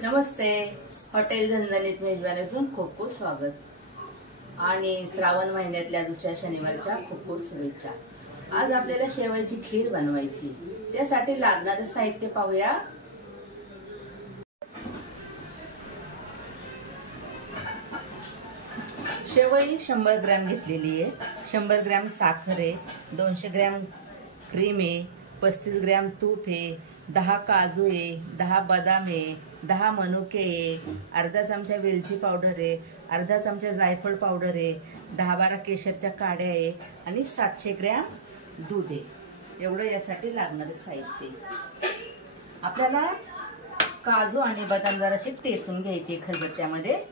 नमस्ते. Hotel झणझणीत मेजवानीतून खूप खूप स्वागत आणि श्रावण महिन्यातल्या दुसऱ्या शनिवारच्या खूप खूप शुभेच्छा. आज आपल्याला शेवयाची खीर बनवायची. त्यासाठी लागणारे साहित्य पाहूया. शेवई 100 ग्रॅम घेतलेली आहे. 100 ग्रॅम साखर आहे, 200 ग्रॅम क्रीम आहे, 35 ग्रॅम तूप आहे, 10 काजू आहे, 10 बदाम आहे, 10 मनुके आहे, अर्धा चमचा वेलची पावडर आहे, अर्धा चमचा जायफळ पावडर आहे, 10-12 केशरच्या काड्या आहे आणि 700 ग्रॅम दूध आहे. एवढं यासाठी लागणारे साहित्य. आपल्याला काजू आणि बदाम जराशी टेचून घ्यायचे खलबत्त्यामध्ये.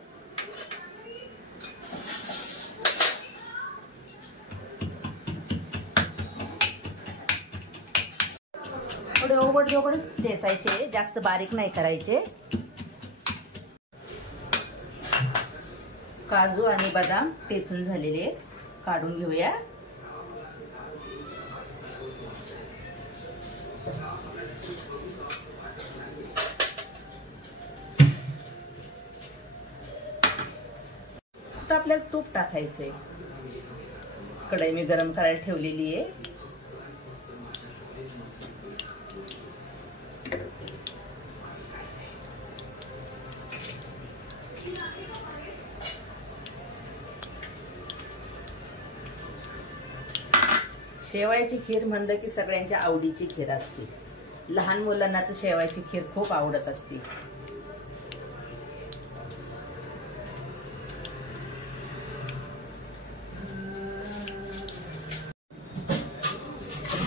थोडे ओबडधोबडच ठेचायचे, जास्त बारीक नाही करायचे. काजू आणि बदाम टेचून झालेले काढून घेऊया. आता आपल्याला तूप टाकायचंय. कढई मी गरम करायला ठेवलेली आहे. शेवयाची खीर म्हणलं की सगळ्यांच्या आवडीची खीर असते. लहान मुलांना तर शेवयाची खीर खूप आवडत असते.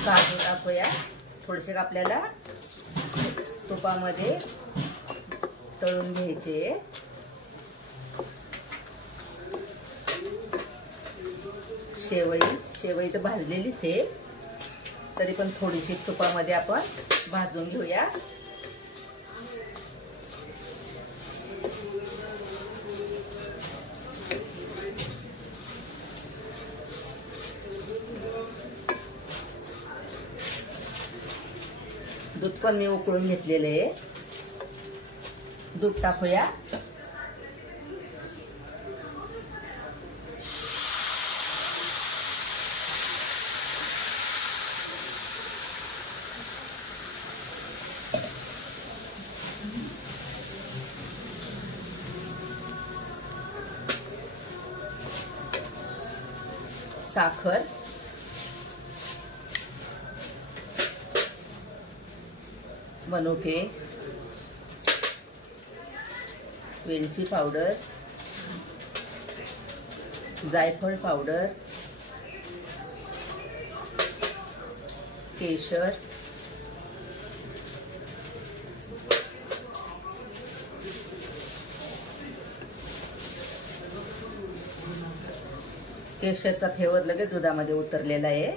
काजू टाकूया. थोडेसे आपल्याला तुपामध्ये तळून घ्यायचे. शेवई तर भाजलेलीच आहे, तरी पण थोडीशी तुपामध्ये आपण भाजून घेऊया. दूध पण मी उकळून घेतलेलं आहे. दूध टाकूया. साखर, मनुके, वेलची पावडर, जायफळ पावडर, केशर, केशरचा फ्लेवर लगेच दुधामध्ये उतरलेला आहे.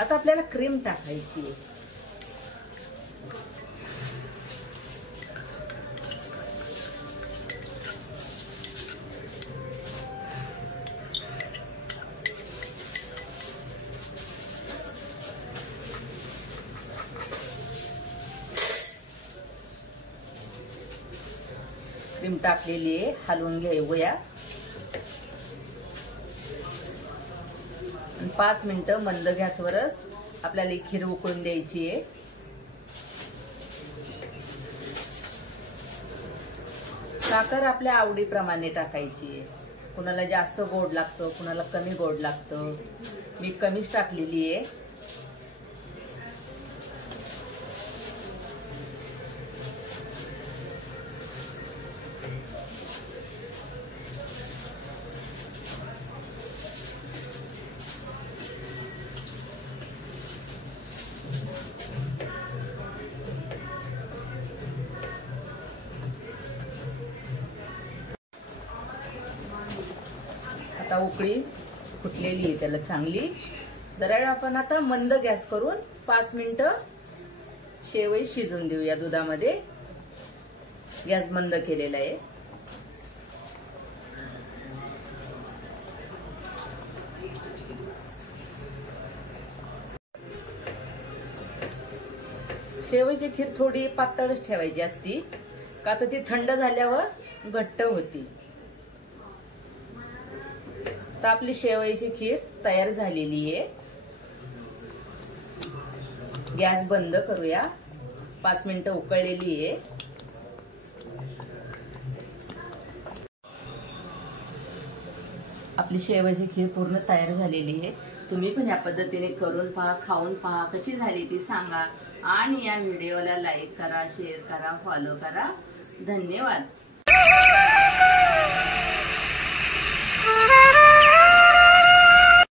आता आपल्याला क्रीम टाकायची आहे. क्रीम टाकलेली आहे. हलवून घेऊया. 5 मिनिटं मंद गॅसवरच आपल्याला ही खीर उकळून द्यायची आहे. साखर आपल्या आवडीप्रमाणे टाकायची आहे. कुणाला जास्त गोड लागतं, कुणाला कमी गोड लागतं. मी कमीच टाकलेली आहे. आता उकळी फुटलेली आहे त्याला चांगली. जरा आपण आता मंद गॅस करून 5 मिनिटं शेवई शिजून देऊया दुधामध्ये. गॅस बंद केलेला आहे. शेवयाची खीर थोडी पातळच ठेवायची असती, का तर ती थंड झाल्यावर घट्ट होती. तर आपली शेवयाची खीर तयार झालेली आहे. गॅस बंद करूया. 5 मिनिटं उकळलेली आहे. आपली शेवयाची खीर पूर्ण तयार झालेली आहे. तुम्ही पण या पद्धतीने करून पहा, खाऊन पहा, कशी झाली ती सांगा. आणि या व्हिडिओला लाईक करा, शेअर करा, फॉलो करा. धन्यवाद.